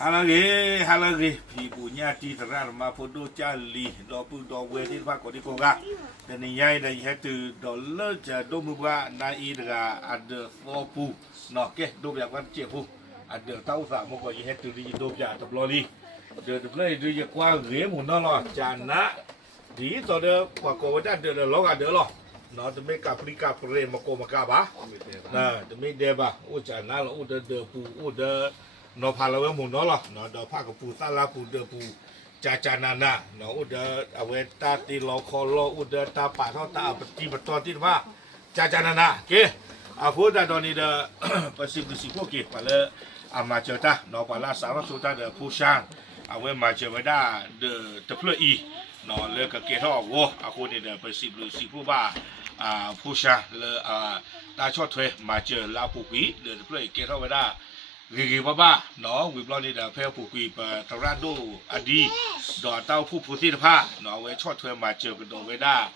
halage pibunya di terar ma podo jali do pu do we di fa ko di ko ga de ni yai de he tu do le ja do mu ba na i da ada so pu no ke do ya kan che pu ada tau sa mo ko he tu di do ja to lo li de play di ya kwa ge mu no lo ja na di to de kwa ko da de lo ga de lo no de me ka pri ka pre mo ko ma ka ba na de me de ba o ja na lo o de pu o de nó phá lâu một nó là nó đó phá cái phù sa la phù đờ phù cha cha na na nó u đờ à về ta tì lò kho lò u đờ ta bả thao ta bật tì bật to tì mà cha cha na na kia à phù ta đó ni đờ bật xịt phù kia phải là à mà chờ ta nó phải là sáng số ta đờ phù sang à về mà chờ với đa đờ tập luyện y nó lên cái kia thôi vô à phù ni đờ bật xịt phù ba à phù sang là à ta cho thuê mà chờ là phù quý đờ tập luyện kia thôi với đa gigi baba no we blow ni da phe pu kui pa tarado adi do tao pu pu ti pha no we chot thwe ma che do we da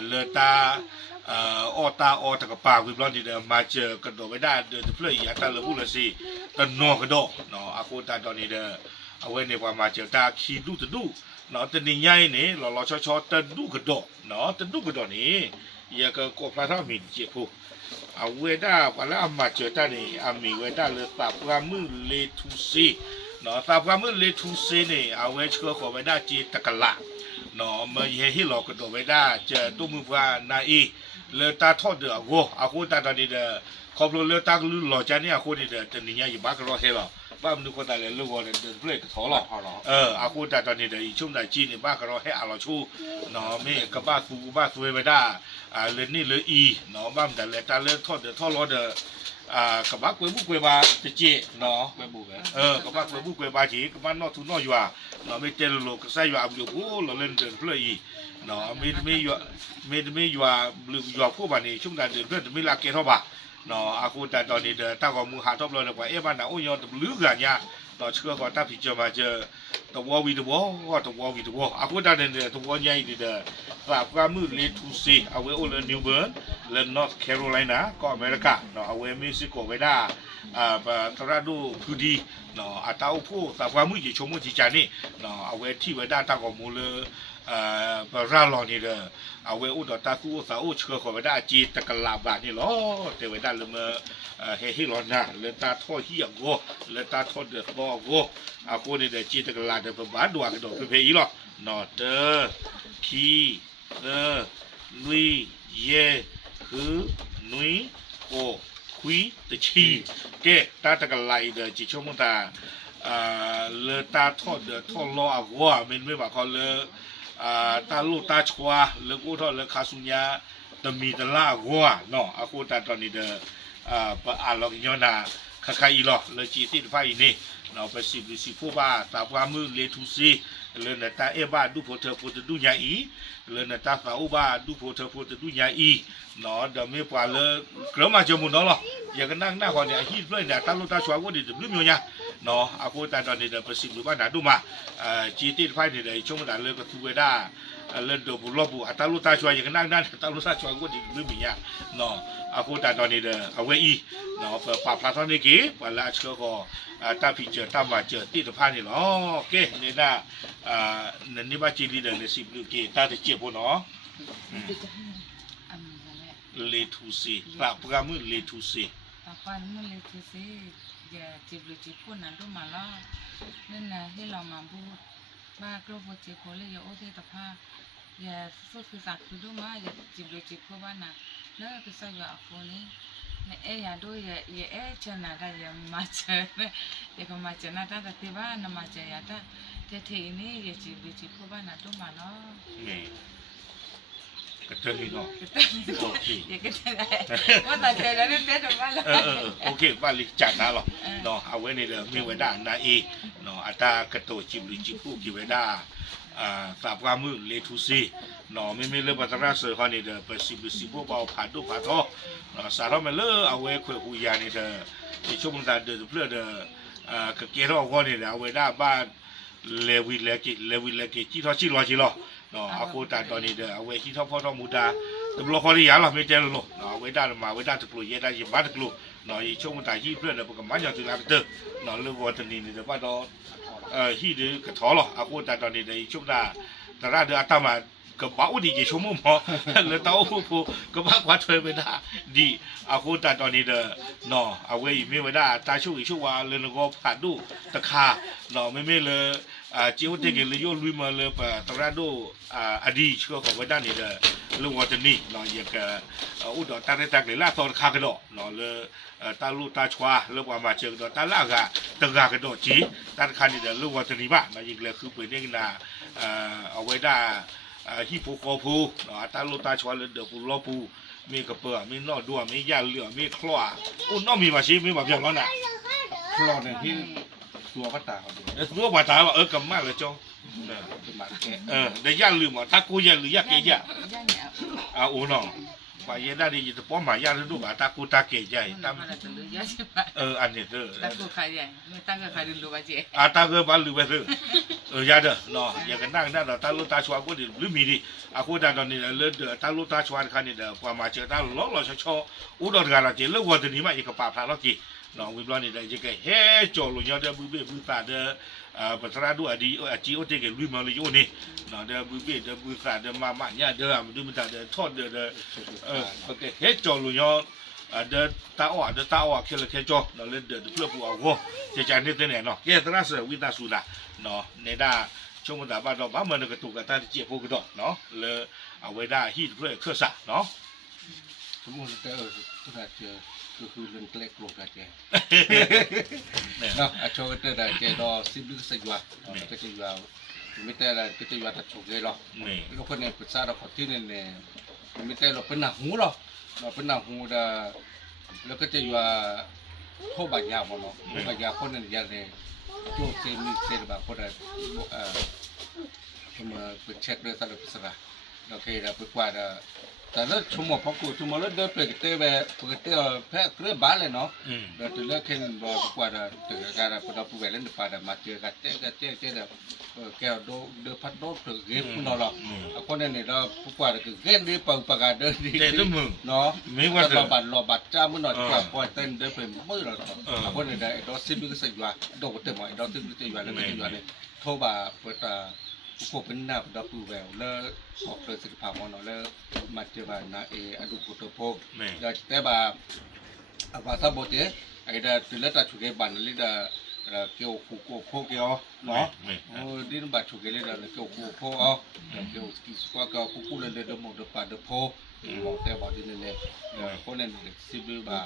le ta o ta ka pa we blow ni da ma che ka do we da de play ya ta le bu le si ta no ka do no a ko ta do ni da a we ni pa ma che ta ki du du no ta ni nyai ni lo cho ta du ka do no ta du ka do ni ya ka ko pha tha mi che pu aเวดาว่าละมาเจอตานี่อามีเวดาเลยตาพระมือเลทุซีเนาะตาพระมือเลทุซีนี่อาเวชก็ขอเวดาจีตะกะละเนาะมาเฮฮิหลอกก็เวดาเจอตุมือว่านาอีเลตาทอดเด้อโกอาโคตาตอนนี้เด้อขอบเลตาลุหล่อจานี่อาโคนี่เด้อตอนนี้ยาบากรอเฮลบ้ามันดูคนตาเลยลูกว่าเดินเปลือยกระถอหรออาโคตาตอนนี้เด้อช่วงไหนจีนี่บ้ากรอเฮอาลอชูเนาะไม่กับบ้าสวยเวดาเลนี่เลอีเนาะบ้ามแต่เลตาเลทอดเด้อทอดรอเด้อกับบ้ากวยบุกวยบาเจเนาะกวยบุกกับบ้ากวยบุกวยบาจีกับบ้านนอทุนนออยู่อ่ะเนาะไม่เจริญโลกใส่อยู่อ่ะบุกโอ้เราเล่นเดินเปลือยเนาะไม่อยู่อ่ะอยู่พวกบ้านนี้ช่วงนั้นเดินเพื่อนไม่รักเกท่าบ่เนาะอากูแต่ตอนนี้เดินตั้งกับมือหาทบเลยว่าบ้านน่ะโอ้ยตบลื้อกันเนี่ยต่อเชื่อก่อนตั้งพิจารณาเจอตัววีตัวอากูแต่เนี่ยตัวใหญ่ดีเด้อฝากความมือเลทูซีเอาไว้โอเลนิวเบิร์นเลนนอร์ทแคโรไลนาก็อเมริกาเนาะเอาไว้เม็กซิโกไว้ได้ตราดูพูดีเนาะอาตาอุพูฝากความมือจีชมมือจีจานี่เนาะเอาไว้ที่ไว้ได้ตั้งกับมือเลยบาราลอนี่เด้อเอาไว้อุดตาสู้สาวเชื่อขอไว้ได้จีตะกลาบานี่ล้อแต่ไว้ได้เลยมาเฮร้อนนะเลยตาทอเฮียโกเลยตาทอเดือดบ่โกอากูนี่เด้อจีตะกลาเด้อบ้านดวงกันดอกเพย์อีหรอเนาะเด้อคีลุยเย่ฮือนุยโอคุยตะชีเกตาตะกลาเด้อจีชมตาเลยตาทอเดือดทอล้ออากูมันไม่ว่าเขาเลยตาลูตาชัวเลือกอุทธรเลือกคาสุญญาตมีตลาหัวเนาะอากูตาตอนนี้เด้อปะอาลอกยอนาคาอีหลอเลยจีติดไฟนี่เนาะไปสิผู้บ้าตาพามือเลทุซีเลยเนตาเอบ้าดูโพเธอโพเธอดูญาอีเลยเนตาสาวบ้าดูโพเธอโพเธอดูญาอีเนาะเดี๋ยวไม่ปล่าเลยเกลือมาเจอมุนเนาะอย่างกันนั่งหน้าคนเนี่ยฮิตเลยเนี่ยตาลูตาชัวก็ดีจะลืมอยู่เนี่ยเนาะอากูตาตอนนี้เด้อไปสิบหรือบ้านหนาดูมาจีติดไฟนี่เด้อช่วงนั้นเลยก็ทุเวด้าเล่นดูบุลบุตาลูตาชัวอย่างกันนั่งนั่นตาลูตาชัวก็ดีลืมอยู่เนี่ยเนาะอากูตาตอนนี้เด้อเอาไว้อีเนาะปะพลาทอนนี่กี่วันละเชื่อก็ตาพิจตามาเจอติดผ้านี่เนาะโอเคนี่นะนี่ว่าจีดีเด้อเลยสิบหรือกี่ตาจะเจ็บปวดเนาะเลทูซีปะพระมือเลทูซีปะพระมือเลทูซีอย่าจีบหรือจีบพูดนั่นดูมาล้อนั่นนะที่เรามาพูดบ้ากลัวพูดจีบคนเลยอย่าโอ้เทตผ้าอย่าสู้คือสักคือดูมาอย่าจีบหรือจีบพูดบ้านน่ะแล้วคือใส่ยาคนนี้เนี่ยอย่าดูอย่าเจอหน้าได้อย่ามาเจอเนี่ยอย่าก็มาเจอหน้าได้แต่ที่บ้านน่ะมาเจออย่าได้แต่ที่นี่อย่าจีบหรือจีบพูดบ้านน่ะดูมาล้อกระเทยเนาะโอเคอย่ากระเทยว่าแต่เจอแล้วเนี่ยเด็ดมากเลยโอเคว่าลิจัดนะหรอเนาะเอาไว้ในเรื่องมีไว้ได้นาเอเนาะอัตากระโตจิบหรือจิบผู้กี่ไว้ได้สาบความมือเลทุซีเนาะไม่เรื่องปัตตานีเสือเขาเนี่ยเด้อไปสิบพวกเบาผ่านดูผ่านท่อเนาะสารมันเลิกเอาไว้คุยคุยยาเนี่ยเด้อที่ช่วงนั้นเด้อเพื่อเด้อกระเกล้าเขาเนี่ยเอาไว้ได้บ้านเลวิเลกิจีท่อจีรอจีรอเนาะอากูตาตอนนี้เด้อเอาไว้ที่ท่อพ่อท่อมูตาแต่บล็อกเขาที่ยาเราไม่เจอหรอกเนาะไว้ได้มาไว้ได้ตะกลุยได้ยิบบ้านตะกลุ နော်ဒီချုံမတာဟိပြတဲ့ပကမညာတူလာတဲ့နော်လောဝတနီနေတဲ့ဘာတော့ဟိဒီကထောလောအခုတတော်နေတဲ့ချုံတာတရတဲ့အတမကဘာဦးဒီချုံမမောလေတော့ဖို့ကဘာကွာထွေးမတာဒီအခုတတော်နေတဲ့နော်အဝေးမြေဝဒတာချုံချုံဝါလေကောဖတ်တို့တခါနော်မေမေလေကျေဝတဲ့ကလေယောလူမလေပတရတို့အဒီချောကဝဒနေတဲ့လောဝတနီနော်ရကဥဒတာရတက်လေလာတော့ခါကတော့နော်လေตาลูตาชวาเรื่องว่ามาเจอตัวตาลากะตะกากระโดดจีตาคันนี่เดี๋ยวเรื่องว่าจะนี่บ้านะยิงเลยคือเป็นเรื่องน่ะเอาไว้ได้ฮิปโปโคพูตาลูตาชวาเลยเดี๋ยวปูล้อปูมีกระเปื่อมีนอดัวมียาเหลือมีคล้ออุ้นนอมีมาชีมีแบบอย่างนั้นน่ะ คลอเนี่ยที่ตัวก็ตาเขาดู รู้ว่าตายว่ากำมาเลยจ้อง เป็นหมาแก่ เดี๋ยวยาลืมอ่ะตากูยาหรือยาเกยยา ย่าเนี่ย อุ้นป่ายได้ดีจะป้อมหมายาฤดูบ่าตากูตาเกยใหญ่ตา มาแต่ลือย่าใช่ปะ อันนี้เด้อ ตะกูขายใหญ่ไม่ตั้งก็ขายดูว่าเจ๊ ตาก็บ้านลืมไปเถอะยาเด้อเนาะอย่ากันนั่งนั่นตาลูตาชวากูดิลืมมีดิอากูตาตอนนี้เลิศเด้อตาลูตาชวาคันนี้เด้อกว่ามาเจอตาล้อชออุดรกาลเจเลิกวันนี้มาอีกป่าพลาล็อกกี้น้องวิบลอนี่ได้จะแก่เฮ้จอลุญยอเด้อบุเบ้บุตาเด้อปัตราดูอดีจีโอเตกลุยมาเลยโยนี่น้องเด้อบุเบ้เด้อบุตาเด้อมาญาเด้อมันดูมันตาเด้อทอดเด้อโอเคเฮ้จอลุญยอเด้อตาอ้อเคลเคจอน้องเล่นเด้อเพื่อผู้เอาหัวเจจานนี่เต้นเนาะแกตราสวิตาสุดาเนาะในด้าช่วงตาบ้านเราบ้านมันก็ถูกกันตาเจี๊ยบพวกดอกเนาะเลยเอาไว้ได้ฮีดเพื่อเครื่องสักเนาะ สมมติแต่ก็ได้เจอก็คือเรื่องเล็กลงกันแก เนี่ย เนาะอาโชว์แต่ได้แกดอซิบลึกสยามก็จะยาวไม่แต่ละก็จะยาวแต่โชว์เลยหรอ นี่ เราคนเนี่ยปรึกษาเราขอที่เนี่ยไม่แต่เราเป็นหนักหูหรอเราเป็นหนักหูเด้อแล้วก็จะยาวโทบายาวมั้งเนาะโทบายาวคนเนี่ยยังเนี่ยโจเซมิเซร์บาคนเนี่ยมาเป็นเช็คเรื่องสารพัดสารเราเคยเราไปกวาดแต่แล้วชั่วโมงพอกูชั่วโมงแล้วเดินไปก็เตะแบบก็เตะแพ้เรื่องบ้านเลยเนาะเราถึงเลิกเห็นบ่กวาดถึงการเราไปเล่นป่ามาเจอกันเตะแก้วเดินพัดโดดถึงเกมคุณเราหรอกคนนั้นเนี่ยเรากวาดคือเกมนี้ปังปากกาเดินดีเนาะเราบัดจ้ามื่อหน่อยกว่าปล่อยเต้นเดินไปมือเราคนนั้นเนี่ยเราซิบิกสยามโดดเตะหมอยเราซิบิกสยามแล้วก็สยามเนี่ยโทบาเปิดพวกเป็นหน้าดับปูแววแล้วออกเลยสิบผ่านวันแล้วมาเจอบ้านนาเออดูกุตโพแล้วแต่บ่าอาว่าซาโบเตไอ้เด้อตุลตาชุเกบ้านนี่เด้อเกี่ยวคู่โพเกี่ยวเนาะโอ้ดินบาชุเกเลยเด้อเกี่ยวคู่โพเอาเกี่ยวสกิสกว่าก็คู่เลยเด้อหมดเด้อป่าเด้อโพมองแต่บ่ดินเนี่ยคนนั้นสิบบ่า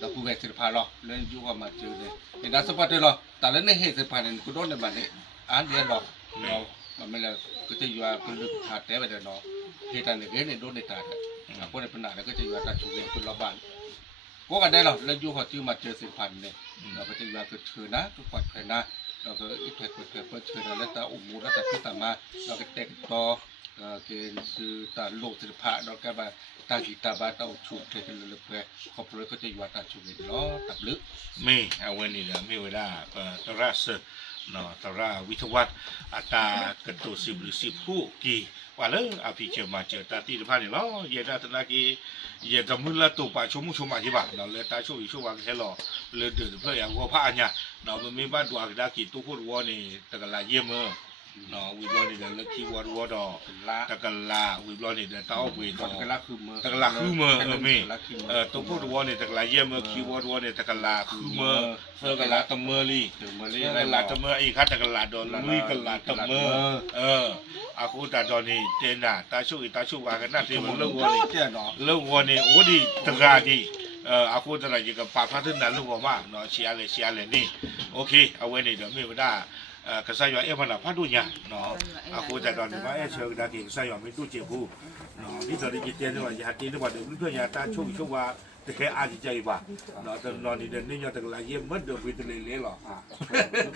ดับปูแววสิบผ่านหรอแล้วอยู่ว่ามาเจอเนี่ยเห็นน่าสะพัดเลยหรอแต่แล้วในเหตุสิบผ่านเนี่ยกูโดนในบ้านนี้อ่านเรียนหรอเราไม่ละก็จะอยู่เป็นลึกขาดแต่ไปเดี๋ยวเนาะเหตุการณ์เนี่ยเนี่ยโดนในตาเนี่ยคนในปัญหาแล้วก็จะอยู่ตาชุกเองคนละบ้านพวกกันได้หรอแล้วอยู่เขาที่มาเจอสิพันเนี่ยเราก็จะอยู่เป็นเถื่อนนะทุกฝ่ายเถื่อนนะเราก็อีกแผลเถื่อนเพื่อเถื่อนแล้วแต่อุโมงค์แล้วแต่ที่ตามมาเราก็แตกต่อเกณฑ์ซื้อตาโลกศิลปะเราก็แบบตากีตาบ้าตาชุกเถื่อนเลยเพื่อครอบครัวก็จะอยู่ตาชุกเองเนาะตับลึกไม่เอาวันนี้เนี่ยไม่เวลาตราสเนาะตราวิทวัตอัตากระตุสิบหรือสิบผู้กี่ว่าเลยอภิเชมาเจอตาตีผ่านนี่เนาะเยดาตนากีเยดามุลละตุปะชมุชมาที่บ้านเนาะเลยตาช่วยช่วยว่าแค่หล่อเลยเดือดเพื่ออย่างว่าพระอัญญาเนาะมันไม่บ้านตัวกระดากีตุพูดว่านี่ตะกลาเยี่ยมเนาะวิบลอนี่เดี๋ยวเลิกคีวอดวอดอตะกลาวิบลอนี่เดี๋ยวต้าเวดอตะกลาคือเมื่อไม่ตัวพูดว่านี่ตะกลาเยี่ยมคีวอดวอนี่ตะกลาคือเมื่อตะกลาตะเมื่อลี่ตะกลาตะเมื่ออีกขั้นตะกลาดอนลุยกลาตะเมื่ออากูตาดอนนี่เจน่ะตาช่วยว่ากันน่าที่มันเลิกวัวนี่โอ้ดีตะกลาดีอากูตะไรยังกับปากพระทึ่งนั่นลูกว่ามาเนาะเชียร์เลยนี่โอเคเอาไว้นี่เดี๋ยวไม่ได้กษัตริย์เอมันละพัดดูเนี่ยเนาะอากูจะตอนนี้ว่าเชิงดาเก่งกษัตริย์ไม่ดูเจ็บหูเนาะนี่ตอนนี้เจนว่าอยากกินว่าเดี๋ยวเพื่อนอยากตาช่วงว่าแต่แค่อาจจะใจว่าเนาะตอนนอนนี่เดินนี่ยอดตะลายเยี่ยมมัดเดือดวิตเลยเลยหรอ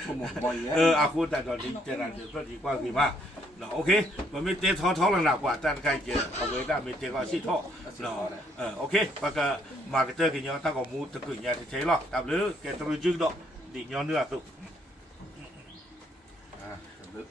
ชั่วโมงบ่อยอากูแต่ตอนนี้เจนเดี๋ยวก็ดีกว่ากี่มากเนาะโอเคมันไม่เตะท้อหนักกว่าแต่ใครเจอเอาไว้ได้ไม่เตะก็สิท้อเนาะโอเคปากกามาเตอร์กินยอตั้งกับมูตะกุยยาใช้หรอกแต่หรือแกตะลุยจึงดอกดิยอเนื้อตุลึก